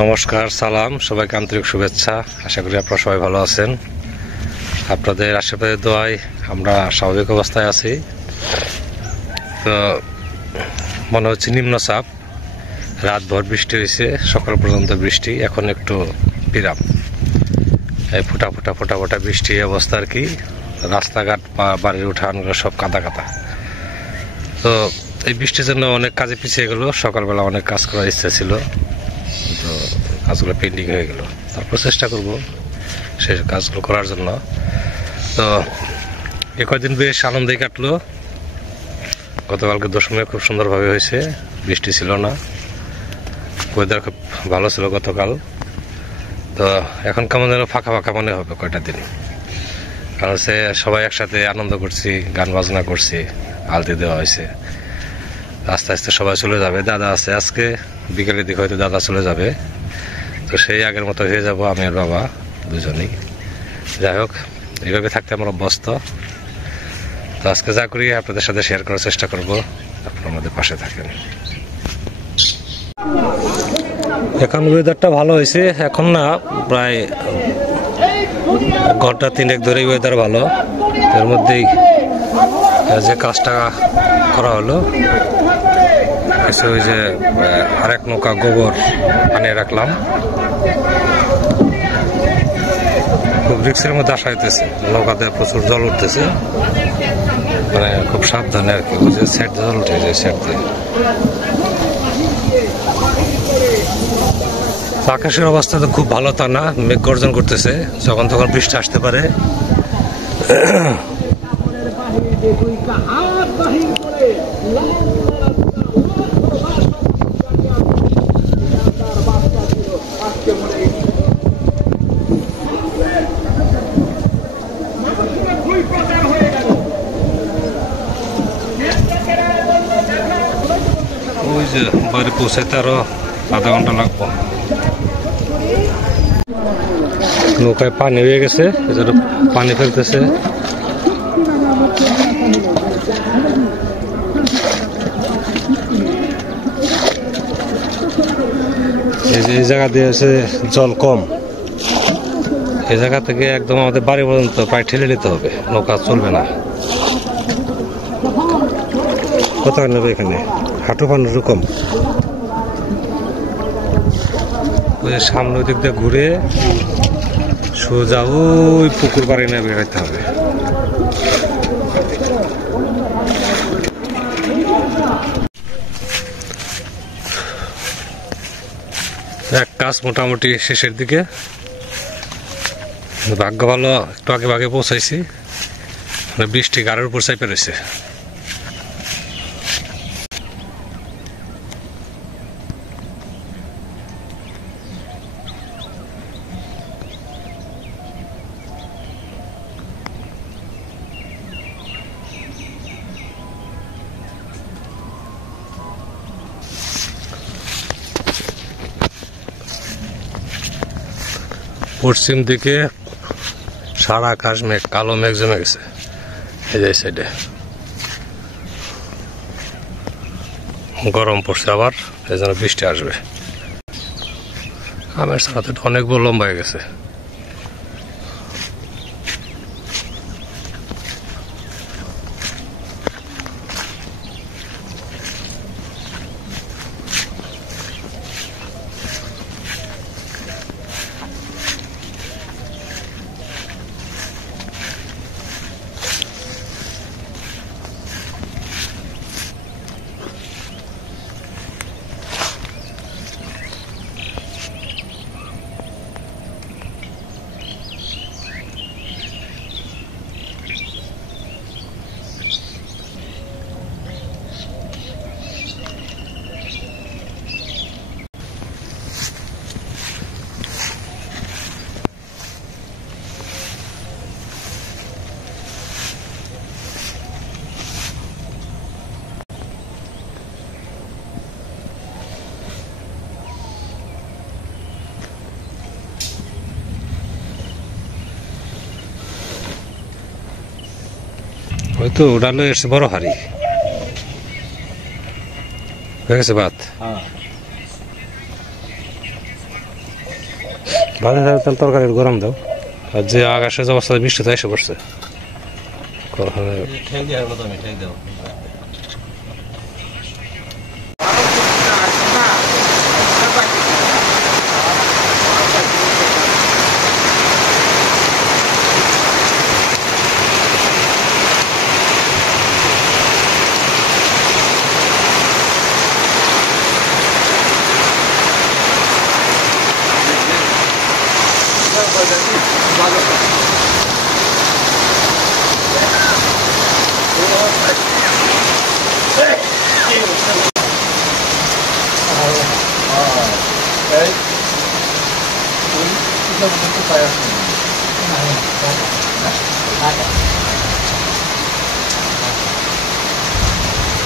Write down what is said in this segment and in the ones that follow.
নমস্কার, সালাম, সবাইকে আন্তরিক শুভেচ্ছা। আশা করি আপনারা সবাই ভালো আছেন। আপনাদের আশেপাশে দোয়ায় আমরা স্বাভাবিক অবস্থায় আছি। তো মনে হচ্ছে নিম্নচাপ, রাতভর বৃষ্টি হয়েছে, সকাল পর্যন্ত বৃষ্টি, এখন একটু বিরাম। এই ফোটা ফোটা ফোটা ফোটা বৃষ্টি অবস্থা আর কি। রাস্তাঘাট বা বাড়ির উঠানগুলো সব কাদা কাদা। তো এই বৃষ্টির জন্য অনেক কাজে পিছিয়ে গেল। সকালবেলা অনেক কাজ করার ইচ্ছা ছিল, তো কাজগুলো পেন্ডিং হয়ে গেল। তারপর চেষ্টা করব সেই কাজগুলো করার জন্য। তো এ কয়দিন বেশ আনন্দেই কাটলো। গতকালকে দশমী খুব সুন্দরভাবে হয়েছে, বৃষ্টি ছিল না, ওয়েদার খুব ভালো ছিল গতকাল। তো এখন কেমন যেন ফাঁকা ফাঁকা মনে হবে কয়টা দিন, কারণ হচ্ছে সবাই একসাথে আনন্দ করছি, গান বাজনা করছি, আলতি দেওয়া হয়েছে। আস্তে আস্তে সবাই চলে যাবে। দাদা আছে, আজকে বিকেলের দিকে হয়তো দাদা চলে যাবে। তো সেই আগের মতো হয়ে যাব আমি আর বাবা দুজনেই। যাই হোক, এইভাবে থাকতে আমরা অভ্যস্ত। তো আজকে যা করি আপনাদের সাথে শেয়ার করার চেষ্টা করব, আপনারা আমাদের পাশে থাকেন। এখন ওয়েদারটা ভালো হয়েছে, এখন না প্রায় ঘন্টা 3 ধরেই ওয়েদার ভালো। এর মধ্যেই যে কাজটা করা হলো, ওই যে আরেক নৌকা গোবর আনিয়ে রাখলাম। খুব রিক্সের মধ্যে আসা হইতেছে, নৌকাতে প্রচুর জল উঠতেছে, মানে খুব সাবধানে আর কি। ওই যে সেট জল উঠে যায়, সেট দিয়ে। আকাশের অবস্থা তো খুব ভালো তা না, মেঘ গর্জন করতেছে, যখন তখন বৃষ্টি আসতে পারে। ওই যে বাড়ি পৌঁছাইতে আরো আধা ঘন্টা লাগবো। নৌকায় পানি হয়ে গেছে, পানি ফেলতেছে। এই জায়গা দিয়ে আছে জল কম, এই জায়গা থেকে একদম আমাদের বাড়ি পর্যন্ত প্রায় ঠেলে নিতে হবে, নৌকা চলবে না। কোথায় নেবে এখানে হাঁটু পানির কম। ওই সামনে দিক দিয়ে ঘুরে সোজা ওই পুকুর বাড়ি নিয়ে বেরোতে হবে। এক কাজ মোটামুটি শেষের দিকে, ভাগ্য ভালো একটু আগে ভাগে পৌঁছাইছি, বৃষ্টি গাড়ির উপর চাপে রয়েছে। পশ্চিম দিকে সারা আকাশ মেঘ, কালো মেঘ জমে গেছে এই যে সাইডে। গরম পড়ছে আবার, এই জন্য বৃষ্টি আসবে। আমের সাথে অনেক বড় লম্বা হয়ে গেছে। হয়তো উড়ালো এসে বড় হাড়ি হয়ে গেছে ভাত। ভালো থাকতেন তরকারির গরম দাও আর যে আকাশের যে অবস্থা বৃষ্টি তো এসে পড়ছে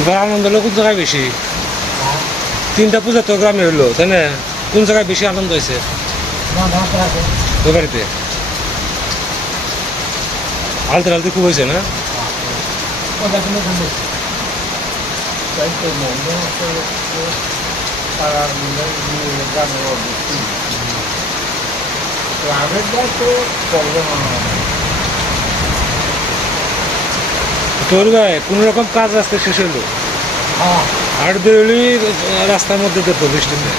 এবার আনন্দ হলো কোন জায়গায় বেশি? 3টা পূজা তো গ্রামে হইলো তাই না? কোন জায়গায় বেশি আনন্দ হয়েছে? ওই বাড়িতে আলতে আলতে খুব হয়েছে না? তোর ভাই কোন রকম কাজ আজকে শেষ হইলো আর বেরোলি রাস্তার মধ্যে দেখতো বৃষ্টিতে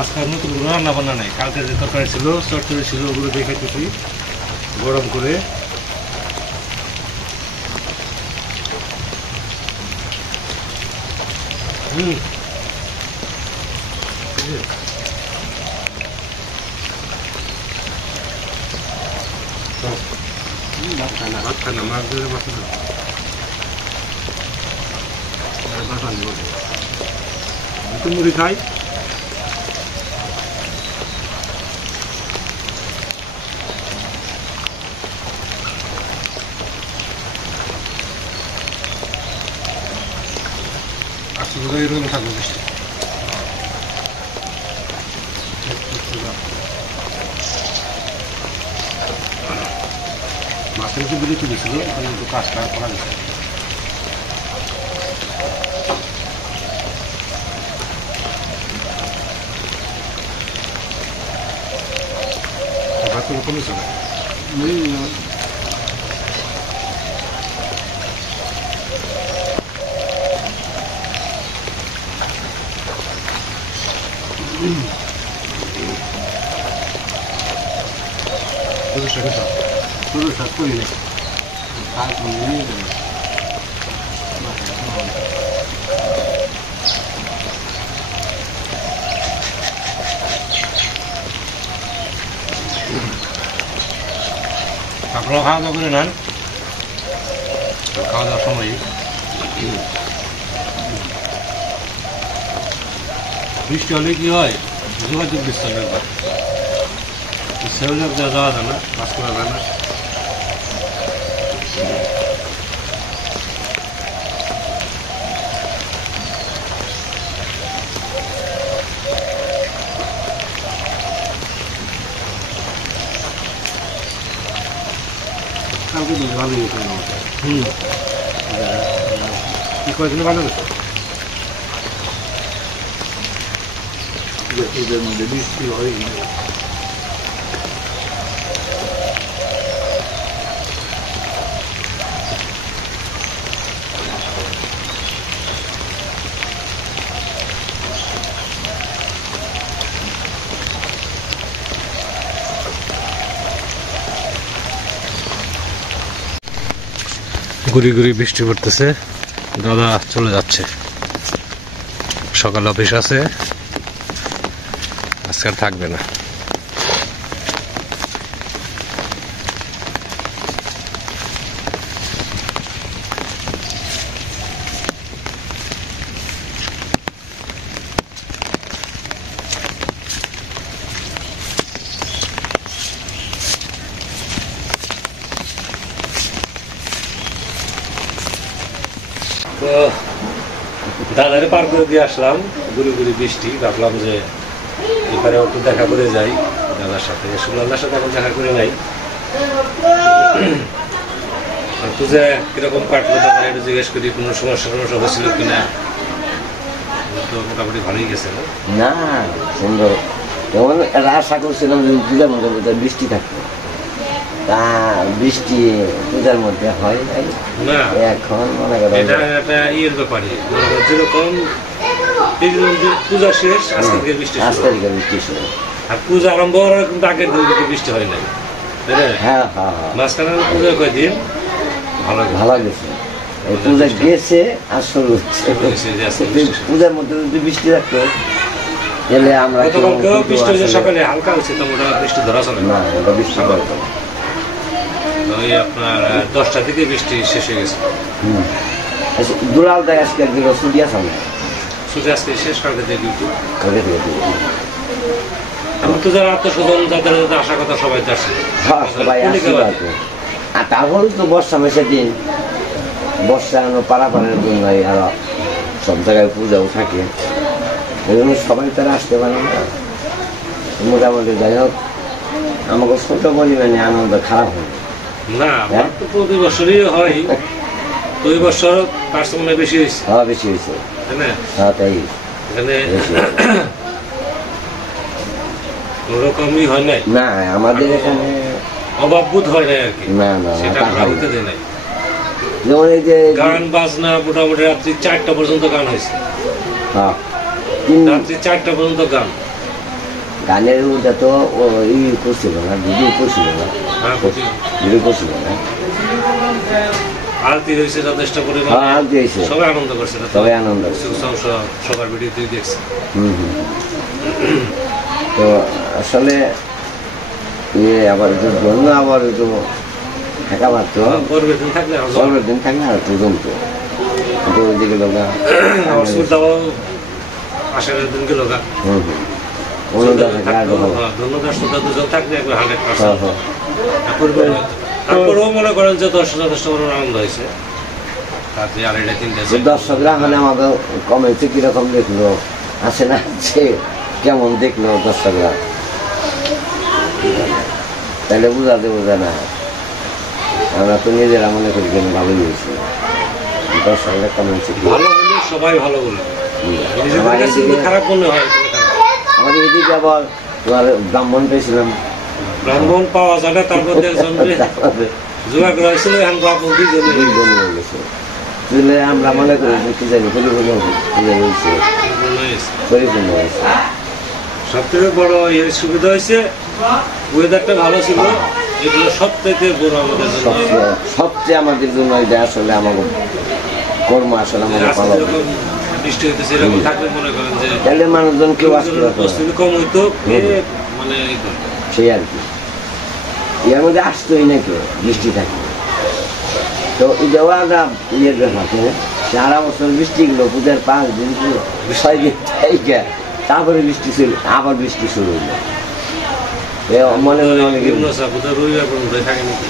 আজকে নতুন কোনো রান্না বান্না নাই কালকে যে তরকারি ছিল চটচড়ি ছিল ওগুলো দেখাইতেছি গরম করে ভাত খায় না মাছ ধরে মাছ মুড়ি খাই এরকম থাকবে বৃষ্টি মাছের একটু বিরতি দিয়েছিল ওখানে একটু কাজটা করা গেছে ভাত কোনো কমেছে না Todo está con él. Está con él. আপনারা খাওয়া দাওয়া করে নেন খাওয়া দাওয়ার সময় বৃষ্টি হলে কি হয় যোগাযোগ বিস্তার ব্যাপার সেগুলো যাওয়া যায় না মাছ করা যায় না কালকে বেশ ভালো গেছে কি কয়েকদিন ভালো গেছে এদের মধ্যে বৃষ্টি হয় গুড়ি গুড়ি বৃষ্টি পড়তেছে দাদা চলে যাচ্ছে সকালে অফিস আছে, আজকে আর থাকবে না। তো দাদারে পার করে দিয়ে আসলাম, গুড়ি গুড়ি বৃষ্টি, ভাবলাম যে এখানে একটু দেখা করে যাই দাদার সাথে। সুলান্দার সাথে এখন দেখা করে নাই। পূজা কিরকম কাটলো দাদা একটু জিজ্ঞেস করি, কোনো সমস্যা হয়েছিল কিনা? তো মোটামুটি ভালোই গেছে না? না, সুন্দর। যেমন আশা করছিলাম যে পূজার মধ্যে বৃষ্টি থাকবে, তা বৃষ্টি পূজার মধ্যে হয় নাই। না, এখন মনে করেন এটা একটা ইয়ের ব্যাপারে, যেরকম পূজা শেষ আজকে থেকে বৃষ্টি শুরু। আজকে থেকে বৃষ্টি শুরু, আর পূজা আরম্ভ হওয়ার কিন্তু আগের দিন বৃষ্টি হয় নাই, তাই না? হ্যাঁ হ্যাঁ হ্যাঁ, মাঝখানে পূজা কয়দিন ভালো গেছে। এই পূজা গেছে আর শুরু হচ্ছে। পূজার মধ্যে যদি বৃষ্টি থাকতো তাহলে আমরা বৃষ্টি হয়েছে সকালে হালকা হচ্ছে, তো ওটা বৃষ্টি ধরা চলে না, ওটা বৃষ্টি হতো না। ওই আপনার 10টা থেকে বৃষ্টি শেষ হয়ে গেছে। দুলাল দেয় আজকে একদিন ছুটি আছে না, শুধু আজকে শেষ, কালকে থেকে ডিউটি। কালকে থেকে ডিউটি। আমি তো যারা আত্মস্বজন যাদের যাদের আশা কথা সবাই তো আসে। হ্যাঁ, সবাই আসতে পারতো। আর তারপরে তো বর্ষা মাসের দিন, বর্ষা পারাপারের জন্য আরো সব জায়গায় পূজাও থাকে, এই জন্য সবাই তারা আসতে পারে না। মোটামুটি যাই হোক, আমাকে ছোট পরিমাণে আনন্দ খারাপ হয় না, আমার তো প্রতি বছরই হয়, 2 বছর কাস্টমার বেশি হয়েছে। হ্যাঁ, বেশি হয়েছে, তাই না? হ্যাঁ তাই এখানে কোনোরকমই হয় নাই না, আমাদের এখানে অভাববোধ হয় নাই আর কি। না না, সেটা আমরা হইতে দেয় নাই। যেমন এই যে গান বাজনা মোটামুটি রাত্রি 4টা পর্যন্ত গান হয়েছে। হ্যাঁ, রাত্রি 4টা পর্যন্ত গান। গানের মধ্যে তো ই করছিল না, ভিডিও করছিল না, হ্যাঁ, ভিডিও করছিল না। আরতি হয়েছে যথেষ্ট হ্যাঁ, পরিমাণে, আনতে হয়েছে, সবাই আনন্দ করছে, সবাই আনন্দ করছে। সবার ভিডিও তুই দেখছি। তো আসলে ইয়ে আবার একটু জন্য আবার একটু থাকা মারতো, পরের দিন থাকলে পরের দিন থাকলে আর একটু জমতো, কিন্তু ওইদিকে লোকা আসার দিন গেল গা। অনুদান থাকলে আর ভালো। ধন্যবাদ, শ্রদ্ধা দুজন থাকলে একবার 100%। হ্যাঁ হ্যাঁ, তারপরেও মনে করেন যে যথেষ্ট আনন্দ হয়েছে। রাত্রি 2:30-3টা দর্শকরা মানে আমাদের কমেন্টে কিরকম দেখলো, আসে না যে কেমন দেখলো দর্শকরা, তাহলে বোঝা না। আমরা তো নিজেরা মনে করি কেন ভালোই হয়েছে, দর্শকরা কমেন্টে ভালো বলে সবাই ভালো বলে, খারাপ মনে হয়। আমাদের এদিকে আবার তোমার ব্রাহ্মণ পেয়েছিলাম, ব্রাহ্মণ পাওয়া যায় না, তার মধ্যে জোগাড় করা হয়েছিল, এখন ব্রাহ্মণ দুইজন হয়ে গেছে। তাহলে আমরা মনে করি যে কি জানি পরিপূর্ণ হয়েছে, পরিপূর্ণ হয়েছে। সব থেকে বড় এর সুবিধা হয়েছে ওয়েদারটা ভালো ছিল, এগুলো সব থেকে বড় আমাদের জন্য। সবচেয়ে আমাদের জন্য এটা আসলে আমাকে কর্ম আসলে আমাকে ভালো বৃষ্টি হইতেছে, এরকম থাকলে মনে করেন যে তাহলে মানুষজন কেউ আসতে পারতো না, কম হইতো, মানে সেই আর কি। এর মধ্যে আসতোই না কেউ বৃষ্টি থাকে। তো এটাও আমরা ইয়ের ব্যাপার, সারা বছর বৃষ্টিগুলো পূজার 5 দিন 6 দিন থেকে তারপরে বৃষ্টি ছিল, আবার বৃষ্টি শুরু হইলো। মনে মনে অনেক রবিবার পর্যন্ত থাকে নাকি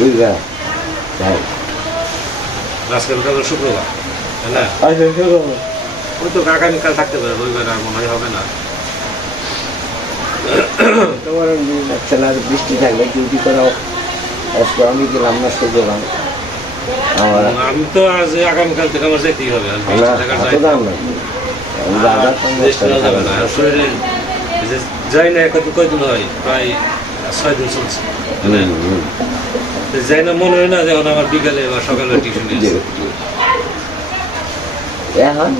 রবিবার, তাই আজকে শুক্রবার, তাই না? ওই তো আগামীকাল থাকতে পারে, রবিবার আর মনে হবে না। তোমার বৃষ্টি থাকলে ডিউটি করা আমি গেলাম না, সে গেলাম। আমি তো আজ আগামীকাল থেকে আমার যেতেই হবে, শরীরে যাই না কয়দিন হয়, প্রায় 6 দিন চলছে, যাই না মনে হয় না যখন আমার বিকালে বা সকালে টিউশনে। এখন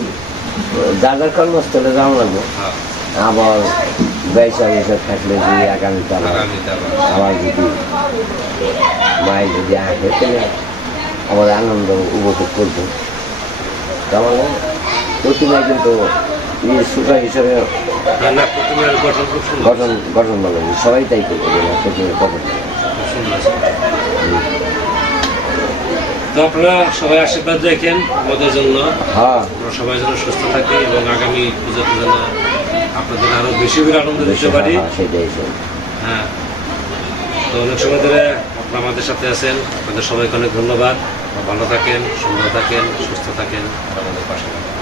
যার কর্মস্থলে যাওয়া লাগবে, আবার ব্যবসা থাকলে যদি আগামীকাল আবার যদি মায়ের যদি আসে তাহলে আমার আনন্দ উপভোগ করবো। তাহলে প্রতিমায় কিন্তু সুতা হিসাবে না, প্রতিমার গঠন খুব সুন্দর, গঠন ভালো, সবাই তাই করবে যে প্রতিমার গঠন ভালো। খুব সুন্দর আছে। তো আপনারা সবাই আশীর্বাদ রাখেন আমাদের জন্য, হ্যাঁ, আমরা সবাই যেন সুস্থ থাকি এবং আগামী পূজাতে যেন আপনাদের আরো বেশি করে আনন্দ দিতে পারি। সেটাই। হ্যাঁ, তো অনেক সময় ধরে আপনারা আমাদের সাথে আছেন, আপনাদের সবাইকে অনেক ধন্যবাদ। ভালো থাকেন, সুন্দর থাকেন, সুস্থ থাকেন, আর আমাদের পাশে থাকেন।